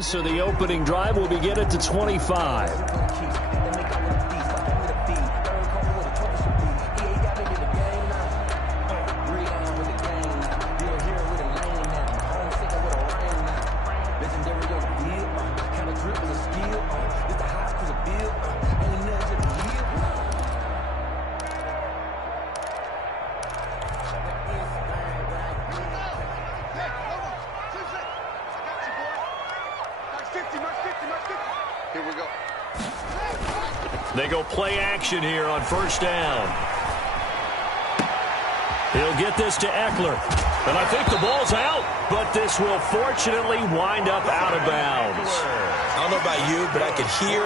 So the opening drive will begin at the 25. Here we go. They go play action here on first down. He'll get this to Eckler. And I think the ball's out, but this will fortunately wind up out of bounds. I don't know about you, but I could hear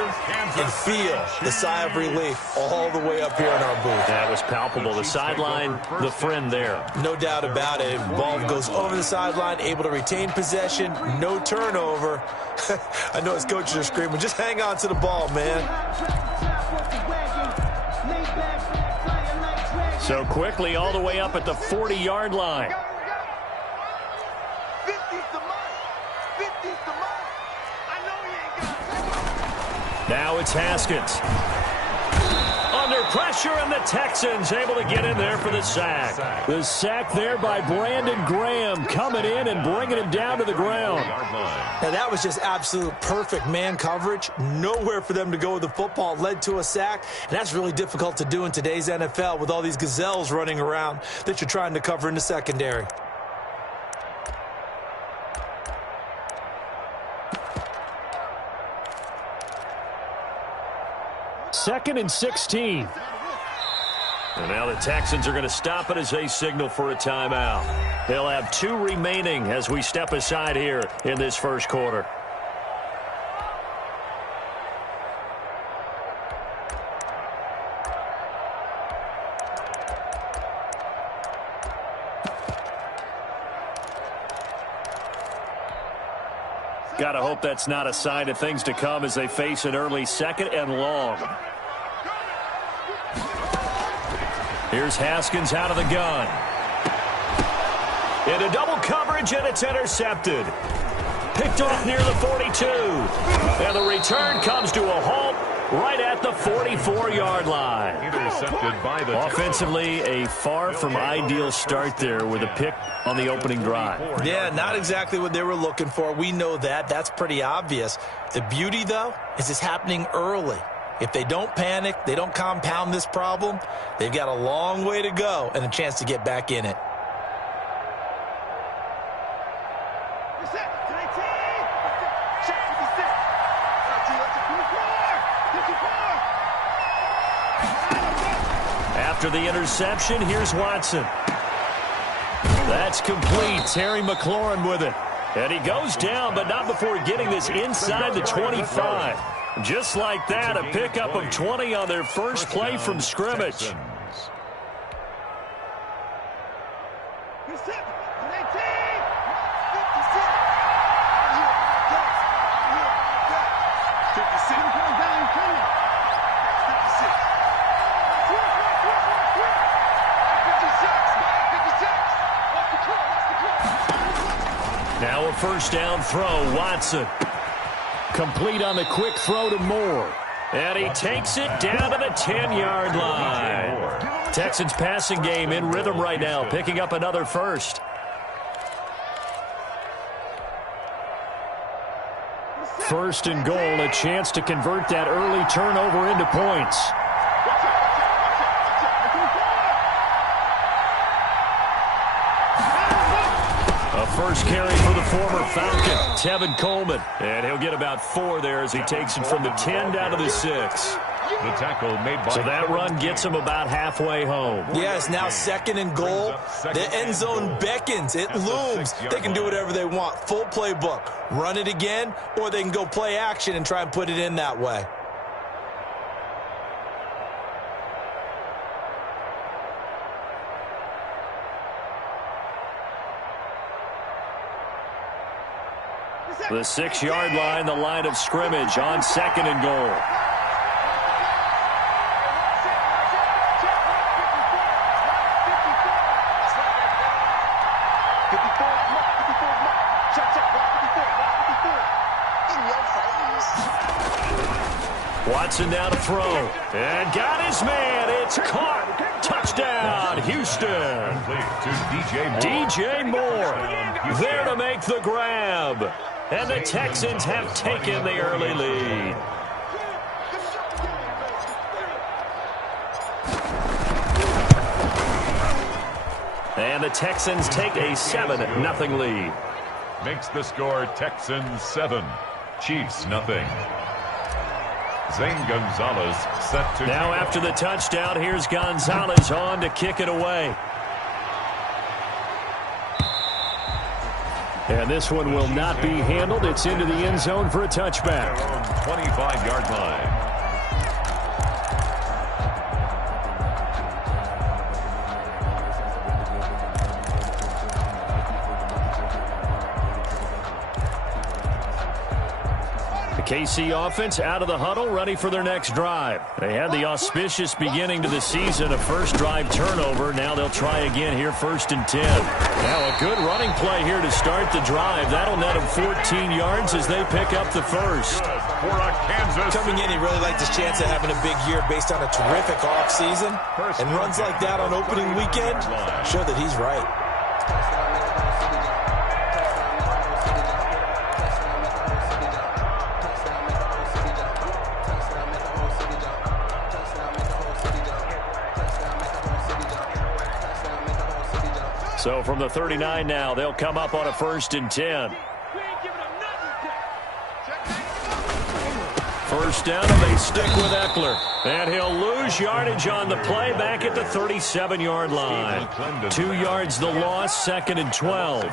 and feel the sigh of relief all the way up here in our booth. That was palpable. The sideline, the friend there. No doubt about it. Ball goes over the sideline, able to retain possession, no turnover. I know his coaches are screaming, just hang on to the ball, man. So quickly all the way up at the 40-yard line. Now it's Haskins. Under pressure, and the Texans able to get in there for the sack. The sack there by Brandon Graham, coming in and bringing him down to the ground. Now, that was just absolute perfect man coverage. Nowhere for them to go with the football. Led to a sack, and that's really difficult to do in today's NFL with all these gazelles running around that you're trying to cover in the secondary. Second and 16. And now the Texans are going to stop it as they signal for a timeout. They'll have 2 remaining as we step aside here in this first quarter. Gotta hope that's not a sign of things to come as they face an early second and long. Here's Haskins out of the gun. Into double coverage, and it's intercepted. Picked off near the 42. And the return comes to a halt right at the 44-yard line. Intercepted by the offensively, a far from ideal start there with a pick on the opening drive. Yeah, not exactly what they were looking for. We know that. That's pretty obvious. The beauty, though, is it's happening early. If they don't panic, they don't compound this problem, they've got a long way to go and a chance to get back in it. After the interception, here's Watson. That's complete. Terry McLaurin with it. And he goes down, but not before getting this inside the 25. Just like that, a pickup of 20 on their first play from scrimmage. Now a first down throw, Watson. Complete on the quick throw to Moore. And he takes it down to the 10-yard line. Texans passing game in rhythm right now, picking up another first. First and goal, a chance to convert that early turnover into points. First carry for the former Falcon, Tevin Coleman. And he'll get about 4 there as he takes it from the 10 down to the 6. The tackle made by so that run gets him about halfway home. Yes, now second and goal. The end zone beckons. It looms. They can do whatever they want. Full playbook. Run it again, or they can go play action and try and put it in that way. The 6-yard line, the line of scrimmage on second and goal. Watson now to throw. And got his man. It's caught. Touchdown, Houston. DJ Moore there to make the grab. And the Texans have taken the early lead. And the Texans take a 7-0 lead. Makes the score Texans 7, Chiefs nothing. Zane Gonzalez set to... Now after the touchdown, here's Gonzalez on to kick it away. And this one will not be handled. It's into the end zone for a touchback. 25-yard line. KC offense out of the huddle, ready for their next drive. They had the auspicious beginning to the season, a first drive turnover. Now they'll try again here, 1st and 10. Now a good running play here to start the drive. That'll net them 14 yards as they pick up the first. Coming in, he really liked his chance of having a big year based on a terrific offseason. And runs like that on opening weekend show that he's right. So from the 39 now, they'll come up on a 1st and 10. First down, and they stick with Eckler. And he'll lose yardage on the play back at the 37-yard line. 2 yards the loss, 2nd and 12.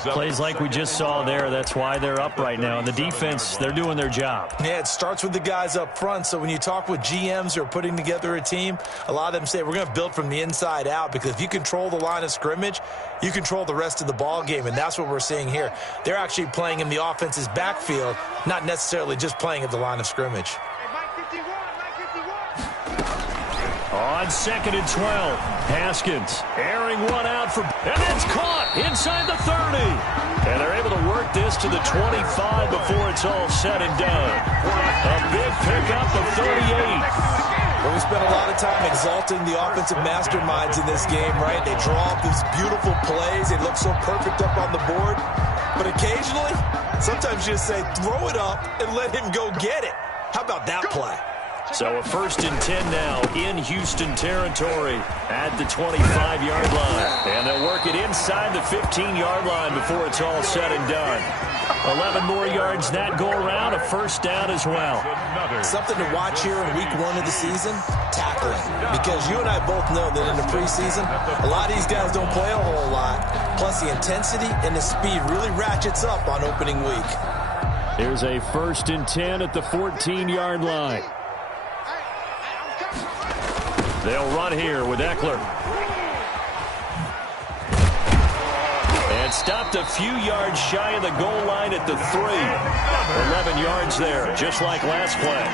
Plays like we just saw there. That's why they're up right now. And the defense, they're doing their job. Yeah, it starts with the guys up front. So when you talk with GMs who are putting together a team, a lot of them say we're going to build from the inside out, because if you control the line of scrimmage, you control the rest of the ball game. And that's what we're seeing here. They're actually playing in the offense's backfield, not necessarily just playing at the line of scrimmage. On 2nd and 12, Haskins airing one out for, and it's caught inside the 30. And they're able to work this to the 25 before it's all said and done. A big pickup of 38. Well, we spent a lot of time exalting the offensive masterminds in this game, right? They draw up these beautiful plays. They look so perfect up on the board. But occasionally, sometimes you just say, throw it up and let him go get it. How about that play? So a 1st and 10 now in Houston territory at the 25-yard line. And they'll work it inside the 15-yard line before it's all said and done. 11 more yards that go around, a 1st down as well. Something to watch here in week 1 of the season, tackling. Because you and I both know that in the preseason, a lot of these guys don't play a whole lot. Plus the intensity and the speed really ratchets up on opening week. Here's a 1st and 10 at the 14-yard line. They'll run here with Eckler. And stopped a few yards shy of the goal line at the 3. 11 yards there, just like last play.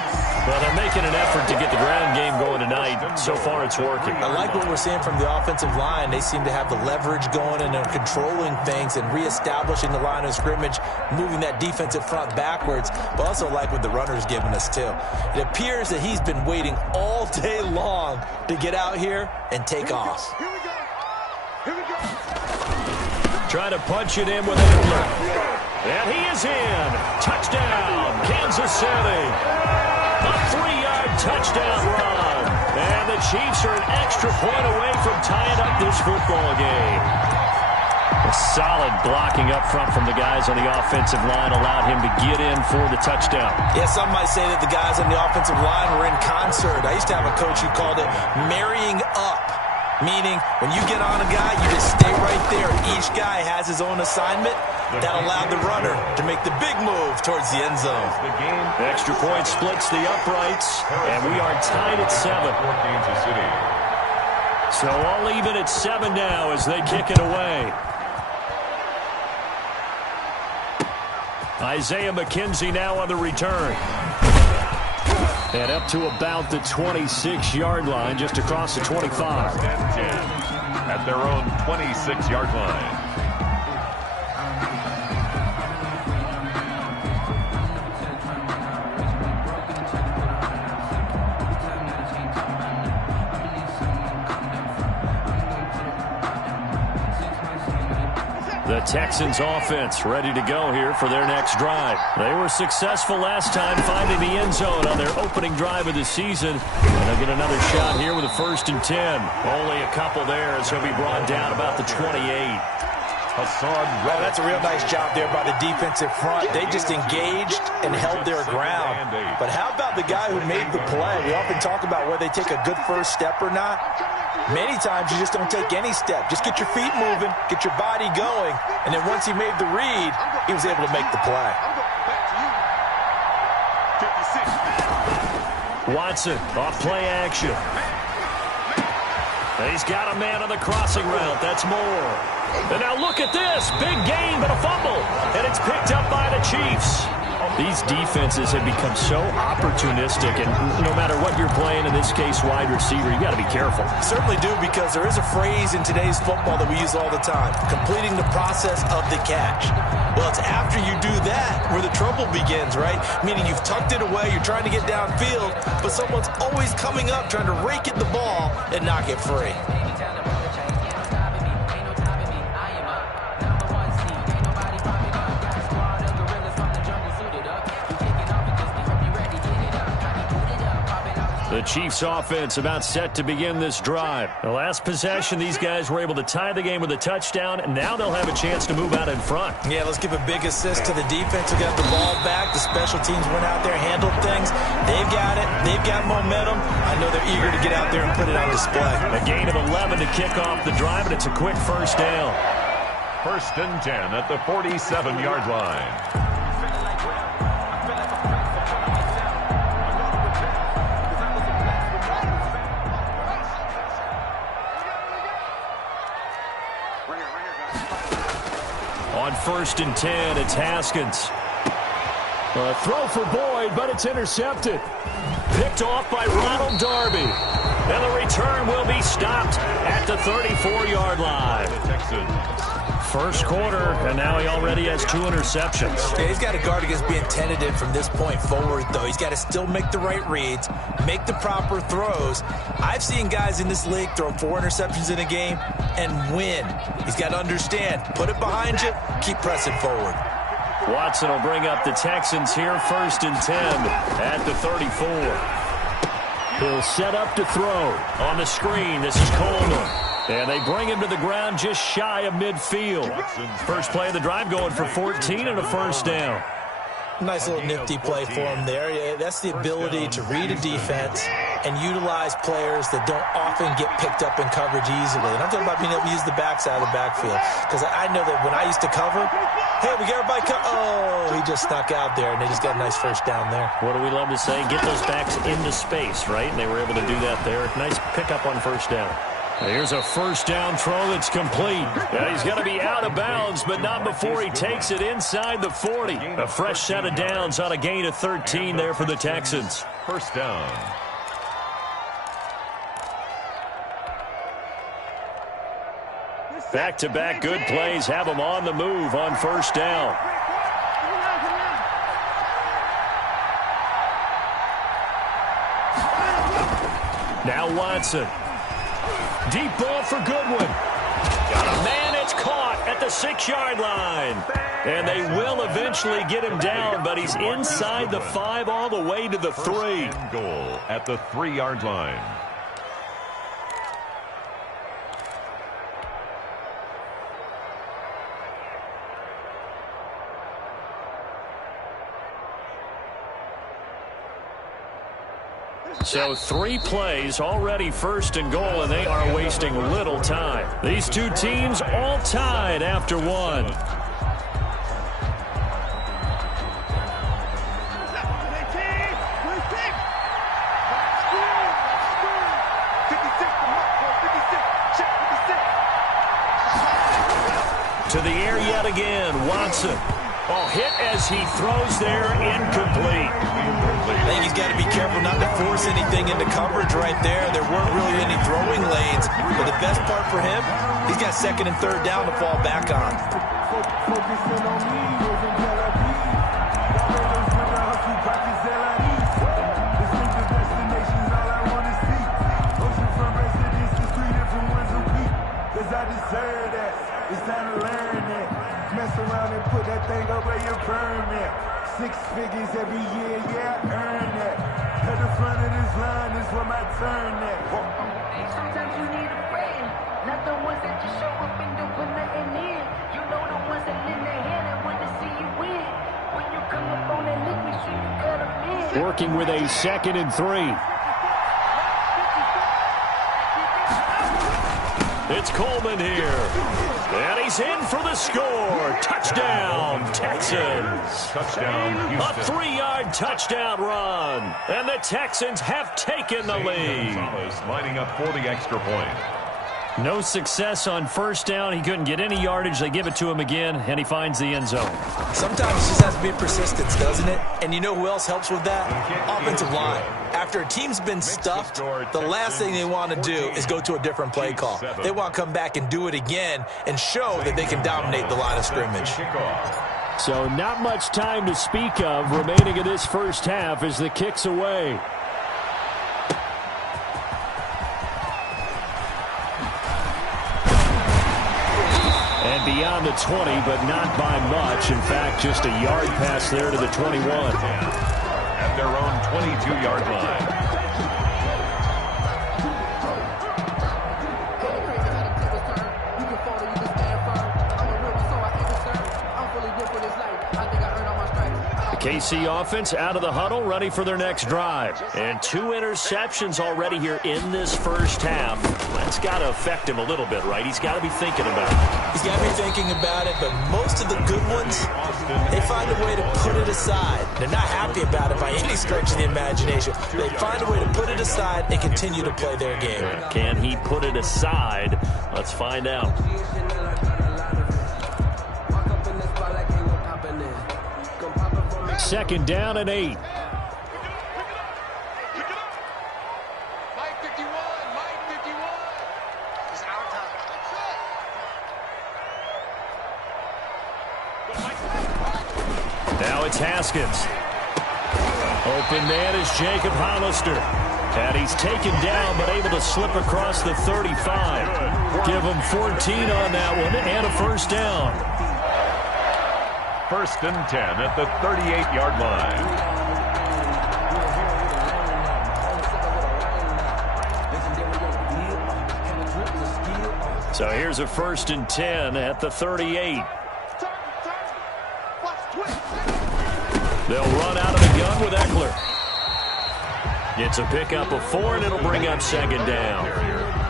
Well, they're making an effort to get the ground game going tonight. So far, it's working. I like what we're seeing from the offensive line. They seem to have the leverage going and they're controlling things and reestablishing the line of scrimmage, moving that defensive front backwards, but also like what the runner's giving us, too. It appears that he's been waiting all day long to get out here and take off. Here we go. Trying to punch it in with Eckler. And he is in. Touchdown, Kansas City. A 3-yard touchdown run. And the Chiefs are an extra point away from tying up this football game. A solid blocking up front from the guys on the offensive line allowed him to get in for the touchdown. Yeah, some might say that the guys on the offensive line were in concert. I used to have a coach who called it marrying up. Meaning, when you get on a guy, you just stay right there. Each guy has his own assignment. That allowed the runner to make the big move towards the end zone. The extra point splits the uprights, and we are tied at 7. So all even at 7 now as they kick it away. Isaiah McKenzie now on the return. And up to about the 26-yard line, just across the 25. At their own 26-yard line. The Texans offense ready to go here for their next drive. They were successful last time finding the end zone on their opening drive of the season. And they'll get another shot here with a 1st and 10. Only a couple there as he'll be brought down about the 28. Well, that's a real nice job there by the defensive front. They just engaged and held their ground. But how about the guy who made the play? We often talk about whether they take a good first step or not. Many times you just don't take any step. Just get your feet moving, get your body going, and then once he made the read, he was able to make the play. Watson off play action. He's got a man on the crossing route. That's Moore. And now look at this. Big gain, but a fumble. And it's picked up by the Chiefs. These defenses have become so opportunistic, and no matter what you're playing, in this case wide receiver, you got to be careful. Certainly do, because there is a phrase in today's football that we use all the time, completing the process of the catch. Well, it's after you do that where the trouble begins, right? Meaning you've tucked it away, you're trying to get downfield, but someone's always coming up trying to rake at the ball and knock it free. The Chiefs offense about set to begin this drive. The last possession, these guys were able to tie the game with a touchdown, and now they'll have a chance to move out in front. Yeah, let's give a big assist to the defense who got the ball back. The special teams went out there, handled things. They've got it. They've got momentum. I know they're eager to get out there and put it on display. A gain of 11 to kick off the drive, and it's a quick 1st down. 1st and 10 at the 47-yard line. On 1st and 10, it's Haskins. A throw for Boyd, but it's intercepted. Picked off by Ronald Darby. And the return will be stopped at the 34-yard line. First quarter, and now he already has 2 interceptions. Yeah, he's got to guard against being tentative from this point forward, though. He's got to still make the right reads, make the proper throws. I've seen guys in this league throw 4 interceptions in a game and win. He's got to understand, put it behind you, keep pressing forward. Watson will bring up the Texans here, 1st and 10 at the 34. He'll set up to throw. On the screen, this is Coleman. And they bring him to the ground just shy of midfield. First play of the drive going for 14 and a 1st down. Nice little nifty play for him there. Yeah, that's the ability to read a defense and utilize players that don't often get picked up in coverage easily. And I'm talking about being able to use the backside of the backfield. Because I know that when I used to cover, hey, we got everybody oh, he just snuck out there, and they just got a nice 1st down there. What do we love to say? Get those backs into space, right? And they were able to do that there. Nice pickup on 1st down. Here's a 1st down throw that's complete. Yeah, he's going to be out of bounds, but not before he takes it inside the 40. A fresh set of downs on a gain of 13 there for the Texans. 1st down. Back-to-back good plays have him on the move on 1st down. Now Watson. Deep ball for Goodwin. Got a man, it's caught at the 6-yard line. And they will eventually get him down, but he's inside the 5 all the way to the 3. Goal at the 3-yard line. So 3 plays, already 1st and goal, and they are wasting little time. These 2 teams all tied after 1. To the air yet again, Watson. Oh, hit as he throws there, incomplete. I think he's got to be careful not to force anything into coverage right there. There weren't really any throwing lanes. But the best part for him, he's got 2nd and 3rd down to fall back on. It's time to learn that. Mess around and put that thing up where you burn it. 6 figures every year, yeah, earn that. At the front of this line is where my turn at. Sometimes you need a friend, not the ones that just show up and don't put nothing in. You know the ones that lend their hand and want to see you win. When you come up on that lick, make sure you cut them in. Working with a 2nd and 3. It's Coleman here. And he's in for the score. Touchdown, Texans. Touchdown, A Houston. 3-yard touchdown run. And the Texans have taken the lead. Gonzalez lining up for the extra point. No success on first down. He couldn't get any yardage. They give it to him again, and he finds the end zone. Sometimes it just has to be persistence, doesn't it? And you know who else helps with that? Offensive line. After a team's been stuffed, the last thing they want to do is go to a different play call. They want to come back and do it again and show that they can dominate the line of scrimmage. So not much time to speak of remaining in this first half as the kick's away. And beyond the 20, but not by much. In fact, just a yard pass there to the 21. At their own 22-yard line. KC offense out of the huddle, ready for their next drive. And 2 interceptions already here in this first half. That's got to affect him a little bit, right? He's got to be thinking about it. He's got to be thinking about it, but most of the good ones, they find a way to put it aside. They're not happy about it by any stretch of the imagination. They find a way to put it aside and continue to play their game. Can he put it aside? Let's find out. Second down and 8. Mike 51, Mike 51. It's our time. Now it's Haskins. Open man is Jacob Hollister. And he's taken down but able to slip across the 35. Give him 14 on that one and a first down. 1st and 10 at the 38-yard line. So here's a 1st and 10 at the 38. They'll run out of the gun with Eckler. Gets a pickup of 4, and it'll bring up 2nd down.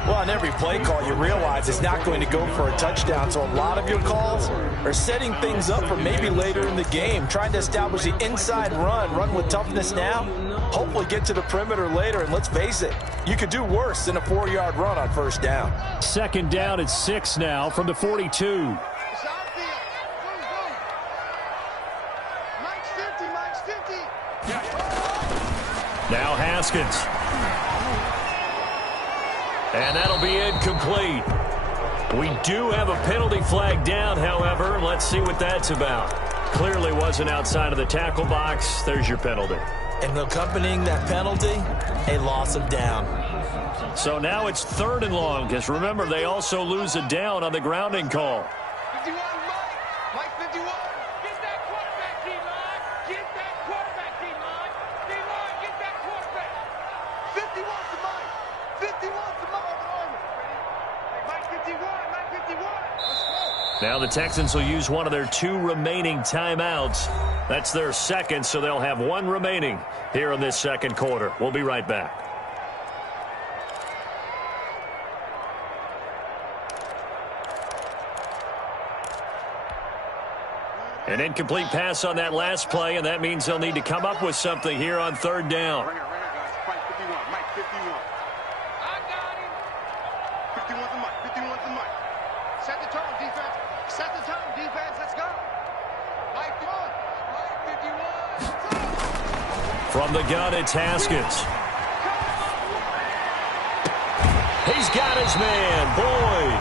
Well, on every play call, you realize it's not going to go for a touchdown, so a lot of your calls are setting things up for maybe later in the game, trying to establish the inside run with toughness now, hopefully get to the perimeter later, and let's face it, you could do worse than a 4-yard run on first down. 2nd down at 6 now from the 42. Mike's 50, Mike's 50. Now Haskins. And that'll be incomplete. We do have a penalty flag down, however. Let's see what that's about. Clearly wasn't outside of the tackle box. There's your penalty. And accompanying that penalty, a loss of down. So now it's 3rd and long, because remember, they also lose a down on the grounding call. 51, Mike 51. Get that quarterback, D-line. Get that quarterback, D-line. D-line, get that quarterback. 51 to Mike. 51 to Mike. Mike 51, Mike 51. Let's go. Now the Texans will use one of their 2 remaining timeouts. That's their 2nd, so they'll have 1 remaining here in this 2nd quarter. We'll be right back. An incomplete pass on that last play, and that means they'll need to come up with something here on 3rd down. Right here, guys. Mike 51, Mike 51. I got him. 51 to Mike, 51 to Mike. Set the tone, defense. Set the tone, defense. Let's go. Mike 51. Mike 51. From the gun, it's Haskins. He's got his man, Boyd.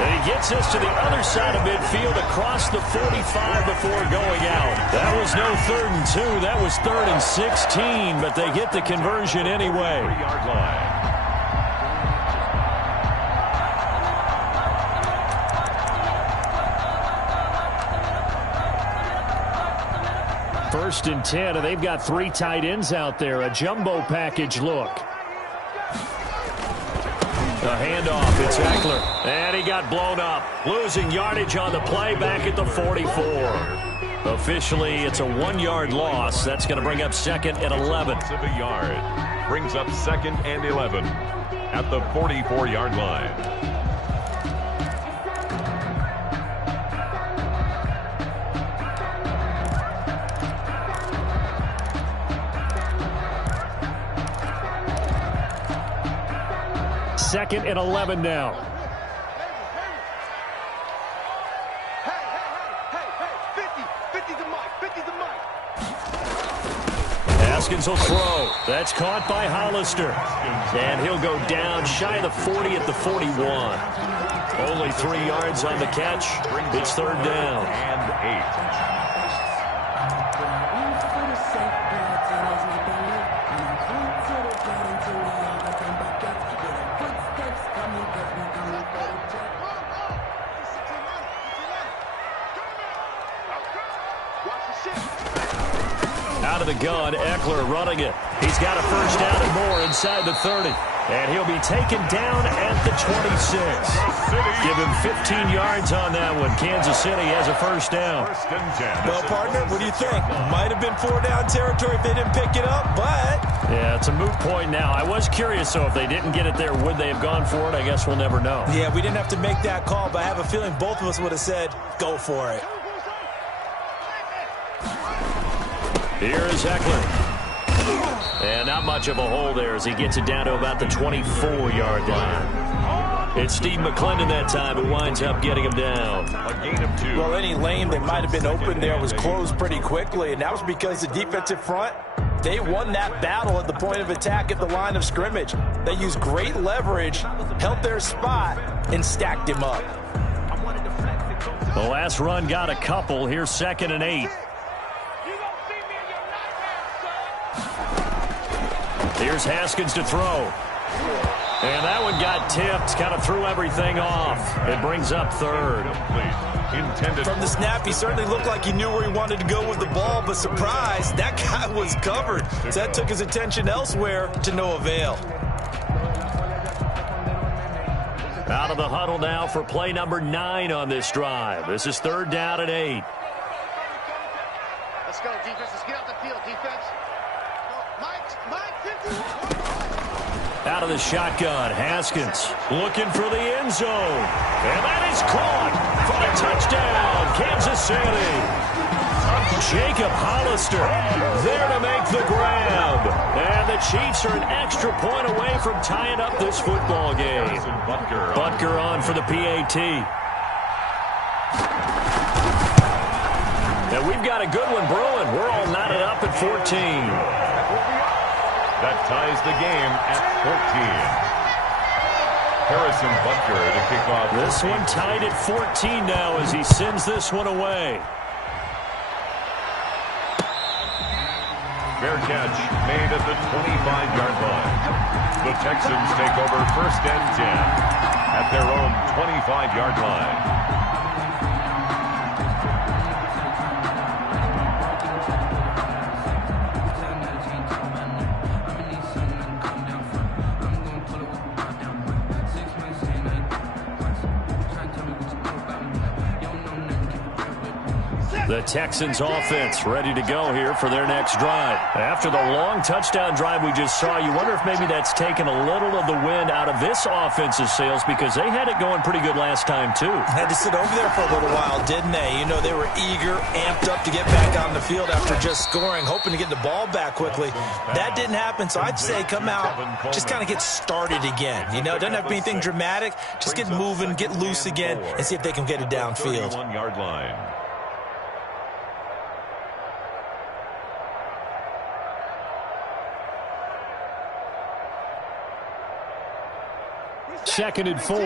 And he gets us to the other side of midfield across the 45 before going out. That was no 3rd and 2. That was 3rd and 16, but they get the conversion anyway. 3-yard line. 1st and 10, and they've got 3 tight ends out there. A jumbo package look. A handoff. It's Eckler. And he got blown up. Losing yardage on the play back at the 44. Officially, it's a 1-yard loss. That's going to bring up 2nd and 11. Of a yard. Brings up 2nd and 11 at the 44-yard line. Second and 11 now. Hey, 50's a mic, 50's a mic. Haskins will throw. That's caught by Hollister. And he'll go down shy of the 40 at the 41. Only 3 yards on the catch. It's 3rd down. And 8. Out of the gun, Eckler running it. He's got a 1st down and more inside the 30. And he'll be taken down at the 26. Give him 15 yards on that one. Kansas City has a 1st down. Well, partner, what do you think? Might have been 4-down territory if they didn't pick it up, but... Yeah, it's a moot point now. I was curious, though, if they didn't get it there, would they have gone for it? I guess we'll never know. Yeah, we didn't have to make that call, but I have a feeling both of us would have said, go for it. Here is Eckler. And not much of a hole there as he gets it down to about the 24-yard line. It's Steve McClendon that time who winds up getting him down. A gain of 2. Well, any lane that might have been open there was closed pretty quickly, and that was because the defensive front, they won that battle at the point of attack at the line of scrimmage. They used great leverage, held their spot, and stacked him up. The last run got a couple. Here's 2nd and 8. Here's Haskins to throw. And that one got tipped, kind of threw everything off. It brings up 3rd. From the snap, he certainly looked like he knew where he wanted to go with the ball, but surprise, that guy was covered. So that took his attention elsewhere to no avail. Out of the huddle now for play number 9 on this drive. This is 3rd down and 8. Let's go, defense. Let's get out the field, defense. Mike, 50. Out of the shotgun, Haskins looking for the end zone. And that is caught for a touchdown, Kansas City. Jacob Hollister there to make the grab. And the Chiefs are an extra point away from tying up this football game. Butker on for the PAT. And we've got a good one brewing. We're all knotted up at 14. That ties the game at 14. Harrison Butker to kick off. This one tied at 14 now as he sends this one away. Fair catch made at the 25-yard line. The Texans take over 1st and 10 at their own 25-yard line. The Texans offense ready to go here for their next drive. After the long touchdown drive we just saw, you wonder if maybe that's taken a little of the wind out of this offense's sails because they had it going pretty good last time too. Had to sit over there for a little while, didn't they? You know, they were eager, amped up to get back on the field after just scoring, hoping to get the ball back quickly. That didn't happen, so I'd say come out, just kind of get started again. You know, it doesn't have to be anything dramatic. Just get moving, get loose again, and see if they can get it downfield. 31-yard line. Second and 4.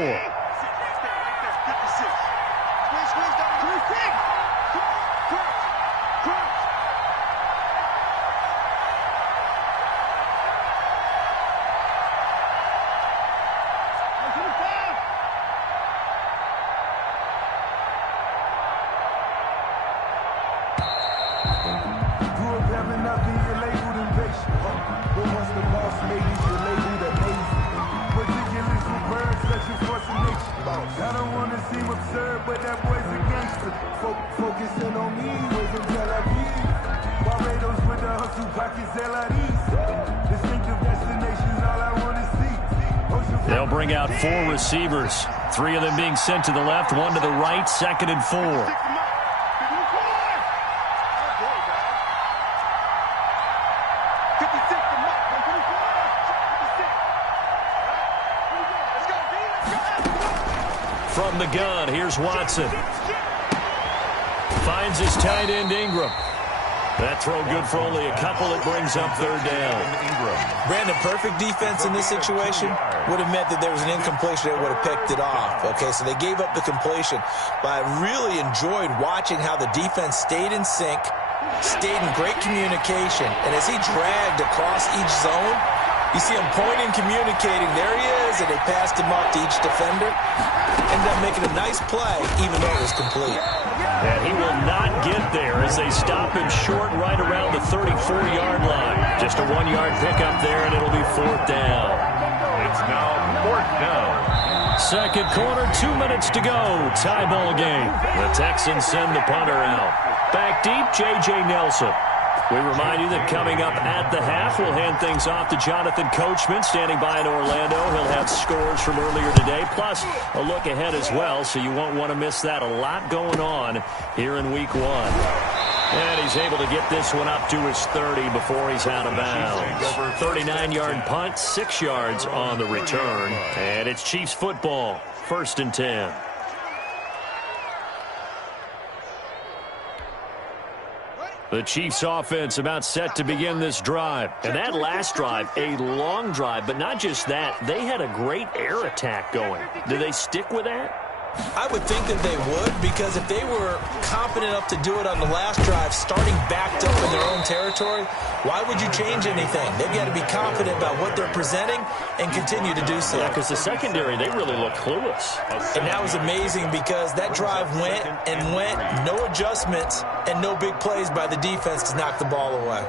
But once the boss ladies, you're labeled amazing. Particularly superb, such a force of nature. I don't want to seem absurd, but that boy's a gangster. Focusing on me, was in Tel Aviv. Barbados with the hustle, pockets LIDs. Distinctive destinations, all I want to see. They'll bring out 4 receivers. 3 of them being sent to the left, 1 to the right, 2nd and 4. From the gun, here's Watson. Finds his tight end, Ingram. That throw good for only a couple. It brings up 3rd down. Brandon, perfect defense in this situation would have meant that there was an incompletion that would have picked it off. Okay, so they gave up the completion. But I really enjoyed watching how the defense stayed in sync, stayed in great communication. And as he dragged across each zone, you see him pointing, communicating. There he is, and they passed him off to each defender. Ended up making a nice play, even though it was complete. And he will not get there as they stop him short right around the 34-yard line. Just a 1-yard pickup there, and it'll be 4th down. It's now 4th down. 2nd quarter, 2 minutes to go. Tie ball game. The Texans send the punter out. Back deep, J.J. Nelson. We remind you that coming up at the half, we'll hand things off to Jonathan Coachman, standing by in Orlando. He'll have scores from earlier today, plus a look ahead as well, so you won't want to miss that. A lot going on here in Week 1. And he's able to get this one up to his 30 before he's out of bounds. 39-yard punt, 6 yards on the return. And it's Chiefs football, 1st and 10. The Chiefs offense about set to begin this drive. And that last drive, a long drive, but not just that. They had a great air attack going. Do they stick with that? I would think that they would, because if they were competent enough to do it on the last drive, starting backed up in their own territory, why would you change anything? They've got to be confident about what they're presenting and continue to do so. Yeah, because the secondary, they really look clueless. And that was amazing because that drive went and went, no adjustments and no big plays by the defense to knock the ball away.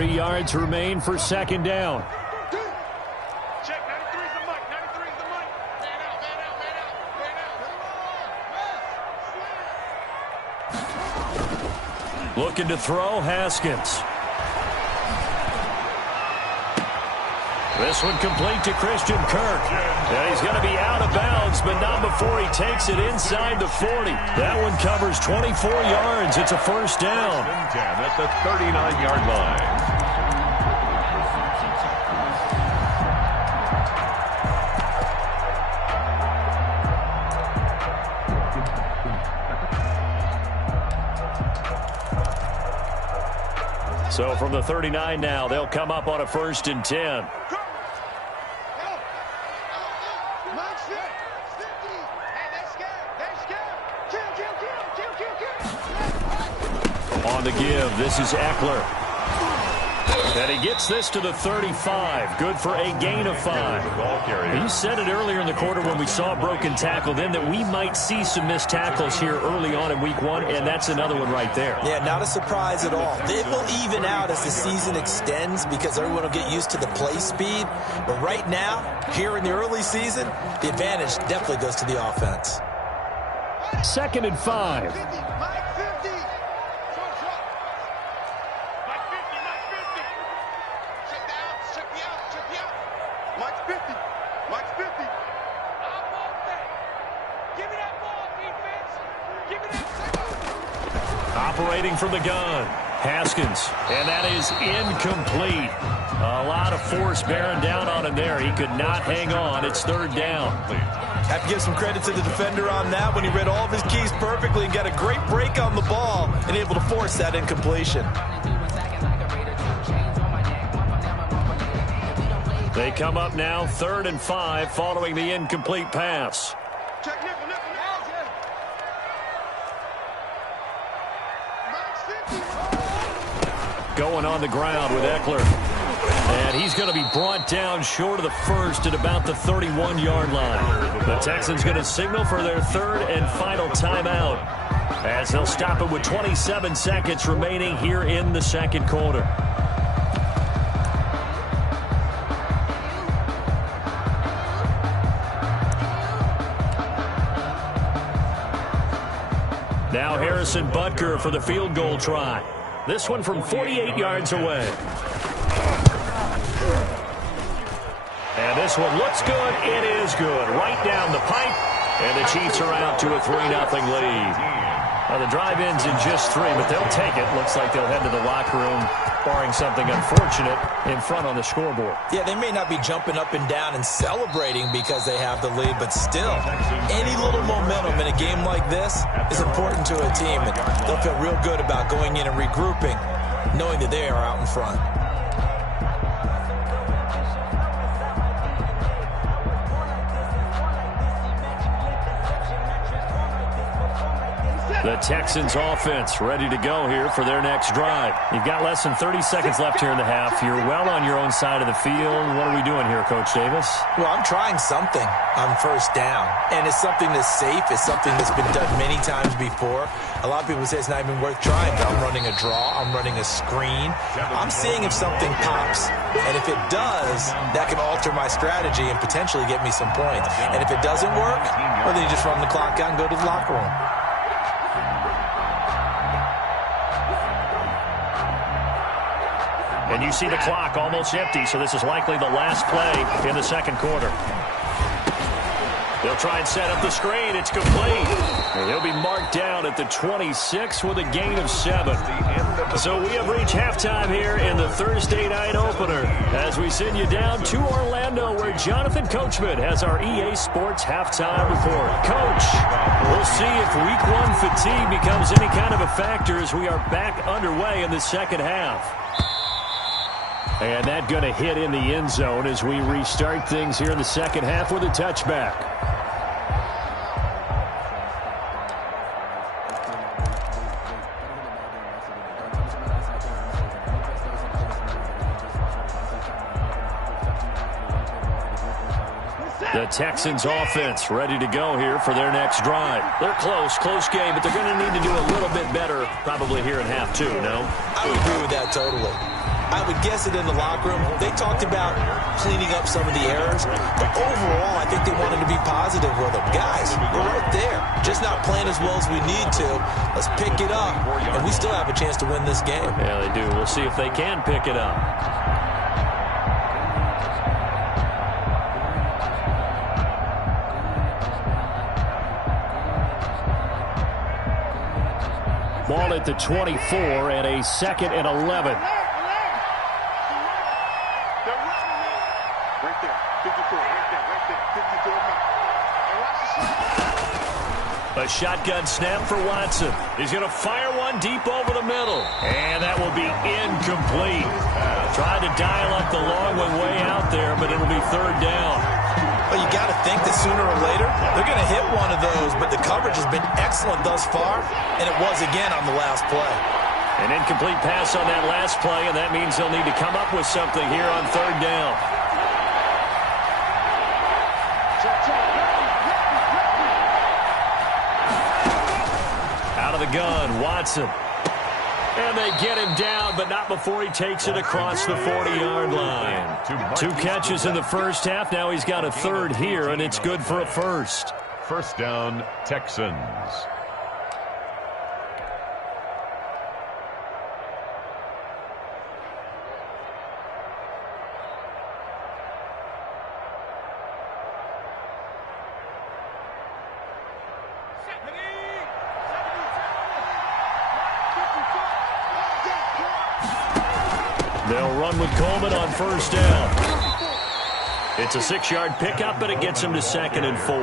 Yards remain for 2nd down. Check, 93's the mic, 93's the mic. Man out, man out, man out, man out. Looking to throw, Haskins. This one complete to Christian Kirk. And he's going to be out of bounds, but not before he takes it inside the 40. That one covers 24 yards. It's a 1st down. 10 at the 39-yard line. So from the 39 now, they'll come up on a 1st and 10. On the give, this is Eckler. And he gets this to the 35. Good for a gain of 5. You said it earlier in the quarter when we saw a broken tackle then that we might see some missed tackles here early on in Week 1, and that's another one right there. Yeah, not a surprise at all. It will even out as the season extends because everyone will get used to the play speed. But right now, here in the early season, the advantage definitely goes to the offense. 2nd and 5. Operating from the gun, Haskins, and that is incomplete. A lot of force bearing down on him there. He could not hang on. It's 3rd down. Have to give some credit to the defender on that when he read all of his keys perfectly and got a great break on the ball and able to force that incompletion. They come up now 3rd and 5 following the incomplete pass. going on the ground with Eckler. And he's going to be brought down short of the first at about the 31-yard line. The Texans going to signal for their third and final timeout as they'll stop it with 27 seconds remaining here in the second quarter. Now Harrison Butker for the field goal try. This one from 48 yards away. And this one looks good. It is good. Right down the pipe. And the Chiefs are out to a 3-0 lead. Well, the drive ends in just 3, but they'll take it. Looks like they'll head to the locker room, barring something unfortunate, in front on the scoreboard. Yeah, they may not be jumping up and down and celebrating because they have the lead, but still, any little momentum in a game like this is important to a team. And they'll feel real good about going in and regrouping, knowing that they are out in front. The Texans offense ready to go here for their next drive. You've got less than 30 seconds left here in the half. You're well on your own side of the field. What are we doing here, Coach Davis? Well, I'm trying something on first down, and it's something that's safe. It's something that's been done many times before. A lot of people say it's not even worth trying, but I'm running a draw. I'm running a screen. I'm seeing if something pops, and if it does, that can alter my strategy and potentially get me some points. And if it doesn't work, well, then you just run the clock out and go to the locker room. And you see the clock almost empty, so this is likely the last play in the second quarter. They'll try and set up the screen. It's complete. And he'll be marked down at the 26 with a gain of 7. So we have reached halftime here in the Thursday night opener as we send you down to Orlando where Jonathan Coachman has our EA Sports halftime report. Coach, we'll see if week 1 fatigue becomes any kind of a factor as we are back underway in the second half. And that going to hit in the end zone as we restart things here in the second half with a touchback. The Texans offense ready to go here for their next drive. They're close game, but they're going to need to do a little bit better probably here in half 2, no? I would agree with that totally. I would guess it in the locker room. They talked about cleaning up some of the errors, but overall, I think they wanted to be positive with them. Guys, we're right there. Just not playing as well as we need to. Let's pick it up, and we still have a chance to win this game. Yeah, they do. We'll see if they can pick it up. Ball at the 24 and a 2nd and 11. A shotgun snap for Watson. He's going to fire one deep over the middle. And that will be incomplete. Tried to dial up the long one way out there, but it'll be 3rd down. Well, you got to think that sooner or later, they're going to hit one of those, but the coverage has been excellent thus far, and it was again on the last play. An incomplete pass on that last play, and that means they'll need to come up with something here on 3rd down. Out of the gun, Watson. And they get him down, but not before he takes it across the 40-yard line. 2 catches in the first half. Now he's got a 3rd here, and it's good for a 1st. First down, Texans. They'll run with Coleman on 1st down. It's a 6-yard pickup, but it gets him to 2nd and 4.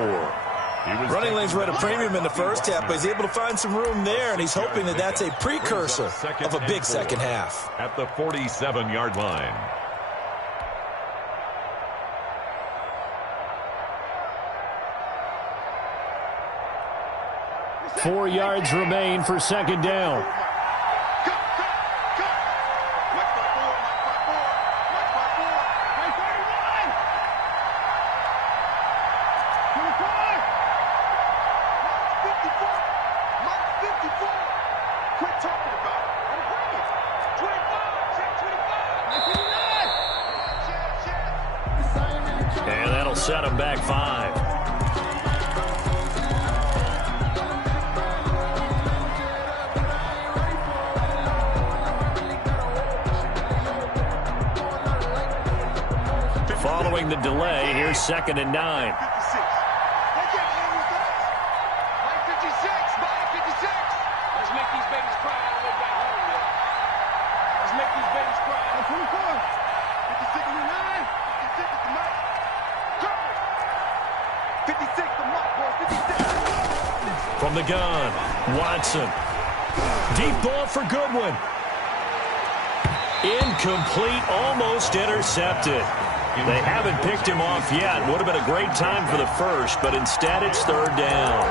Running lanes were at a premium in the first half, but he's able to find some room there, and he's hoping that that's a precursor of a big second half. At the 47-yard line. Four yards remain for 2nd down. set them back 5. Following the delay, here's 2nd and 9. 56. They can't hang with us. Mike 56. Mike 56. Let's make these babies cry. I don't know back home yet. Let's make these babies cry. 24. 56 to 9. 56 to Mike. Cover. 56 to Mike, boy. 56. From the gun, Watson. Deep ball for Goodwin. Incomplete, almost intercepted. They haven't picked him off yet. Would have been a great time for the first, but instead it's 3rd down.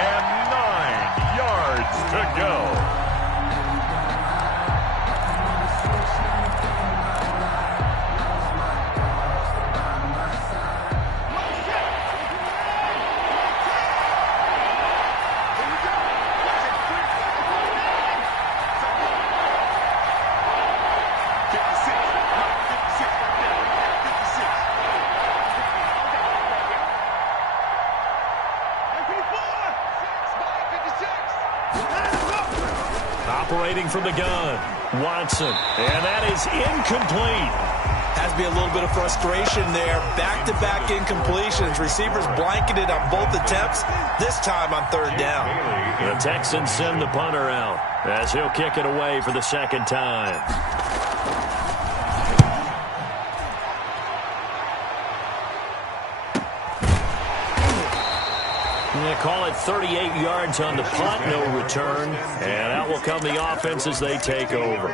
And 9 yards to go. Operating from the gun, Watson, and that is incomplete. Has to be a little bit of frustration there. Back-to-back incompletions. Receivers blanketed on both attempts, this time on 3rd down. The Texans send the punter out as he'll kick it away for the 2nd time. They call it 38 yards on the punt, no return. And out will come the offense as they take over.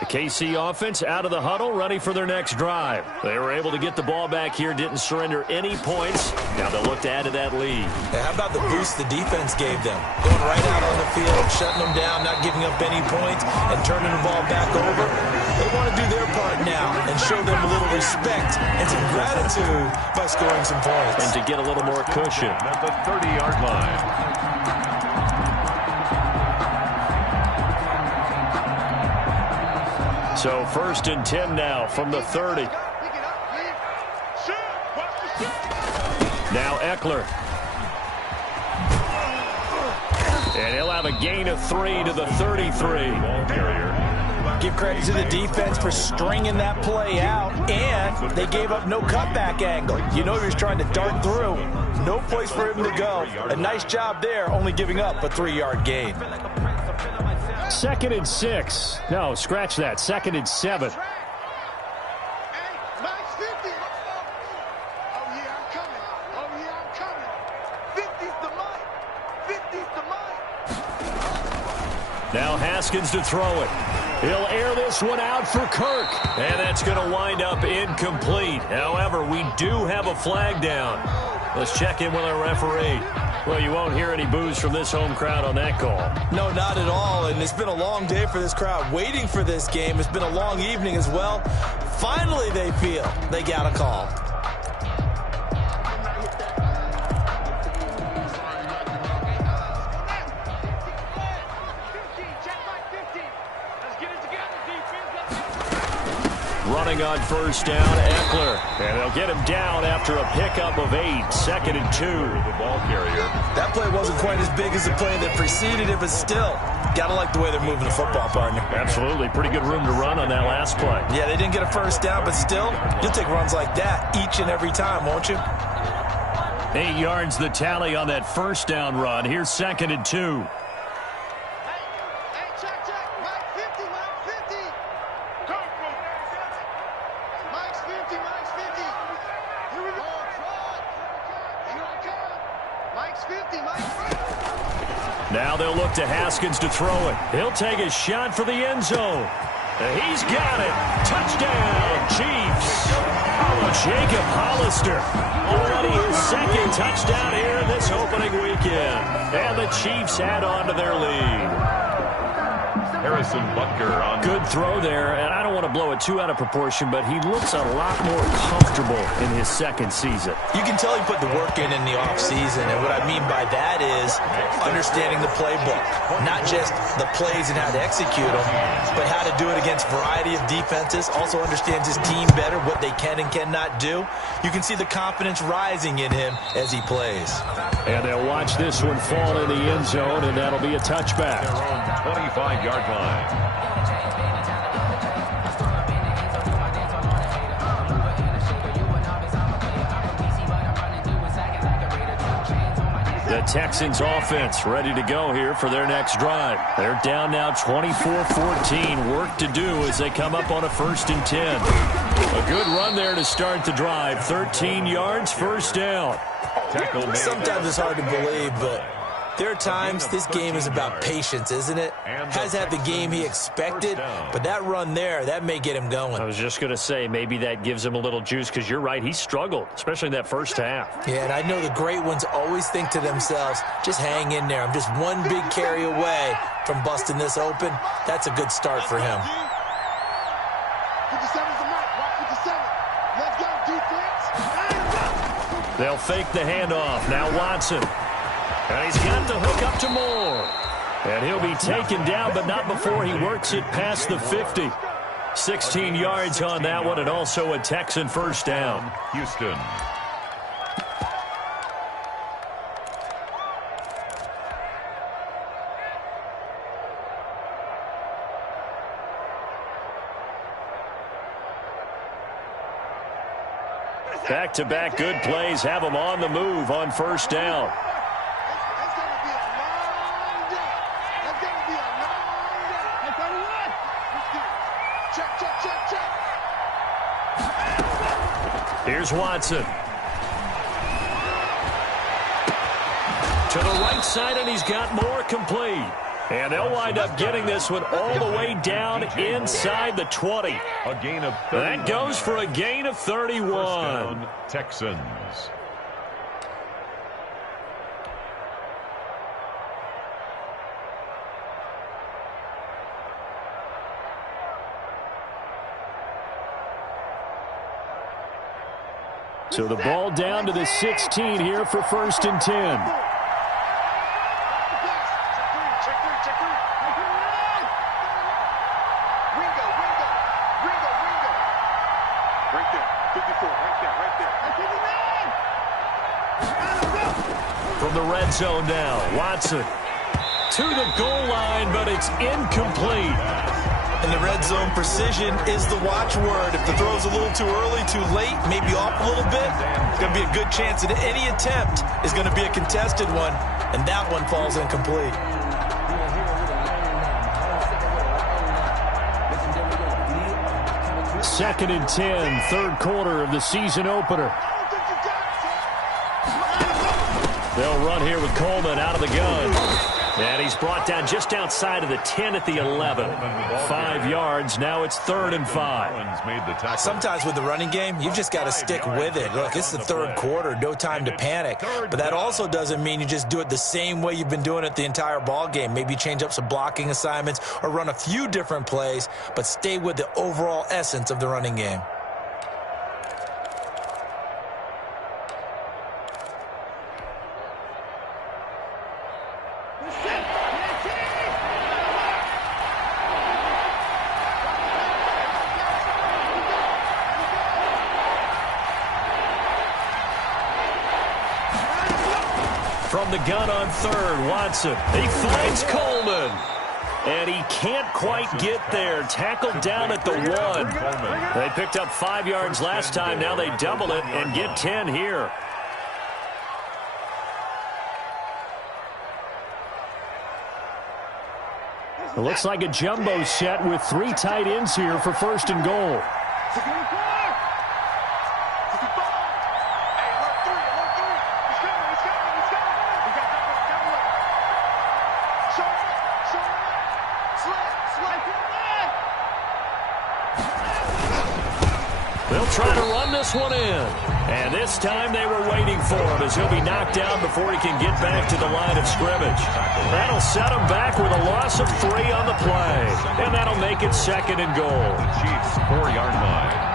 The KC offense out of the huddle, ready for their next drive. They were able to get the ball back here, didn't surrender any points. Now they'll look to add to that lead. Yeah, how about the boost the defense gave them? Going right out on the field, shutting them down, not giving up any points, and turning the ball back over. They want to do their part now and show them a little respect and some gratitude by scoring some points. And to get a little more cushion. At the 30-yard line. So 1st and 10 now from the 30. Now Eckler. And he'll have a gain of 3 to the 33. Give credit to the defense for stringing that play out, and they gave up no cutback angle. You know he was trying to dart through. No place for him to go. A nice job there, only giving up a 3-yard gain. 2nd and 6. No, scratch that. 2nd and 7. Hey, Mike's 50. Oh, yeah, I'm coming. Oh, yeah, I'm coming. 50's the Mike. 50's the Mike. Now Haskins to throw it. He'll air this one out for Kirk. And that's going to wind up incomplete. However, we do have a flag down. Let's check in with our referee. Well, you won't hear any boos from this home crowd on that call. No, not at all. And it's been a long day for this crowd waiting for this game. It's been a long evening as well. Finally, they feel they got a call. Running on 1st down, Eckler. And they'll get him down after a pickup of 8. 2nd and 2. The ball carrier. That play wasn't quite as big as the play that preceded it, but still, got to like the way they're moving the football, partner. Absolutely. Pretty good room to run on that last play. Yeah, they didn't get a 1st down, but still, you'll take runs like that each and every time, won't you? 8 yards the tally on that 1st down run. Here's 2nd and 2. Now they'll look to Haskins to throw it. He'll take a shot for the end zone. He's got it. Touchdown, Chiefs. Jacob Hollister. Already his 2nd touchdown here in this opening weekend. And the Chiefs add on to their lead. Harrison Butker on. Good throw there, and I don't want to blow it too out of proportion, but he looks a lot more comfortable in his second season. You can tell he put the work in the offseason, and what I mean by that is understanding the playbook. Not just the plays and how to execute them, but how to do it against a variety of defenses. Also understands his team better, what they can and cannot do. You can see the confidence rising in him as he plays. And they'll watch this one fall in the end zone, and that'll be a touchback. Their own 25-yard line. The Texans offense ready to go here for their next drive. They're down now 24-14. Work to do as they come up on a 1st and 10. A good run there to start the drive. 13 yards, first down. Sometimes it's hard to believe, but there are times this game is about patience, isn't it? Has had the game he expected, but that run there, that may get him going. I was just going to say, maybe that gives him a little juice, because you're right, he struggled, especially in that first half. Yeah, and I know the great ones always think to themselves, just hang in there. I'm just one big carry away from busting this open. That's a good start for him. 57's the mark. Watch 57. Let's go, defense. They'll fake the handoff. Now Watson. And he's got the hook up to Moore. And he'll be taken down, but not before he works it past the 50. 16 yards on that one, and also a Texan first down. Houston. Back-to-back good plays have them on the move on first down. Here's Watson. To the right side, and he's got Moore complete. And they'll wind up getting this one all the way down inside the 20. A gain of 31. That goes for a gain of 31. First down, Texans. So the ball down to the 16 here for 1st and 10. Check three. Ringo. Right there. 54, right there. From the red zone now, Watson to the goal line, but it's incomplete. In the red zone, precision is the watchword. If the throw's a little too early, too late, maybe off a little bit, it's going to be a good chance that any attempt is going to be a contested one, and that one falls incomplete. Second and 10, third quarter of the season opener. They'll run here with Coleman out of the gun. And he's brought down just outside of the 10 at the 11. 5 yards. Now it's 3rd and 5. Sometimes with the running game, you've just got to stick with it. Look, it's the third quarter. No time to panic. But that also doesn't mean you just do it the same way you've been doing it the entire ball game. Maybe change up some blocking assignments or run a few different plays, but stay with the overall essence of the running game. From the gun on 3rd, Watson. He finds Coleman. And he can't quite get there. Tackled down at the 1. They picked up 5 yards last time. Now they double it and get 10 here. It looks like a jumbo set with 3 tight ends here for 1st and goal. They'll try to run this one in. And this time they were waiting for him as he'll be knocked down before he can get back to the line of scrimmage. That'll set him back with a loss of 3 on the play. And that'll make it 2nd and goal. Chiefs 4-yard line.